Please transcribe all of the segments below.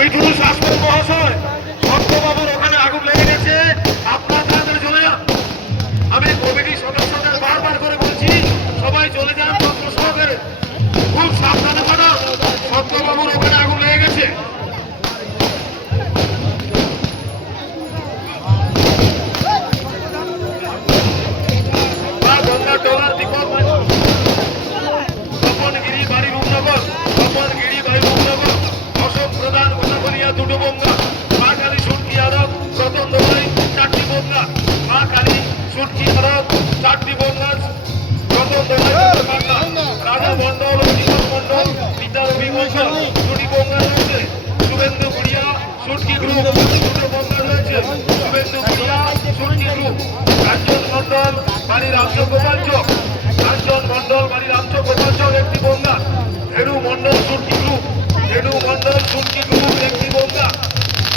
মিঠুন শাসন মহাশয়, সত্যবাবুর ওখানে আগুন লেগে গেছে, আপনার তাড়াতাড়ি চলে যান। আমি কমিটির সদস্যদের বারবার করে বলছি, সবাই চলে যান তন্ত্র সহকারে, খুব সাবধানে বানান। সত্যবাবুর ওখানে আগুন লেগে গেছে। গঙ্গা ডলার দীপক তপনগিরি বাড়ি রূপনগর, তপনগিরি বাড়ি রূপনগর, অশোক প্রধান গোসাগরিয়া দুটো বঙ্গা, মা কালী সুটকি আরব রতন দোলাই চারটি বঙ্গা, মা কালী সুটকি আরব চারটি বঙ্গা, রতন দোলাই বাংলা, রাজা মন্ডল ও দীপক মন্ডল পিতা রবি বঙ্গা দুটি বঙ্গা রয়েছে, শুভেন্দু গুড়িয়া সুটকি গ্রুপ দুটো বঙ্গা রয়েছে, শুভেন্দু গুড়িয়া সুটকি গ্রুপ, কাঞ্চন মন্ডল বাড়ি রাজ্য গোপালচক, কাঞ্চন মন্ডল বাড়ি রাজ্য গোপালচক একটি বঙ্গা, ধেনু মন্ডল সুটকি গ্রুপ, ধেনু মন্ডল সুটকি গ্রুপ একটি বঙ্গা,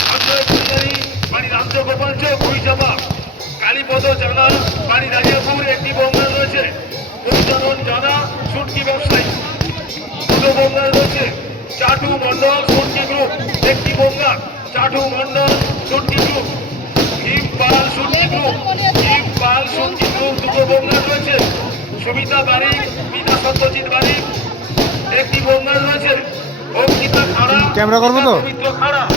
সঞ্জয় পূজারী বাড়ি রাজ্য গোপালচক ভুইচাপা, কালীপদ জানা বাড়ি রাজাপুর একটি বঙ্গা রয়েছে, পরিচালন জানা সুটকি ব্যবসায়ী দুটো বঙ্গা রয়েছে, চাটু মন্ডল সুটকি গ্রুপ একটি বঙ্গা, চাটু মন্ডল সুটকি গ্রুপ, ভীম পাল সুটকি গ্রুপ, ভীম পাল সুটকি গ্রুপ দুটো বঙ্গা রয়েছে, সুমিতা বাড়ি পিতা সত্যজিৎ বাড়ি একটি বঙ্গা রয়েছে, অঙ্কিতা খাড়া ক্যামেরা করবো তো? পবিত্র খাড়া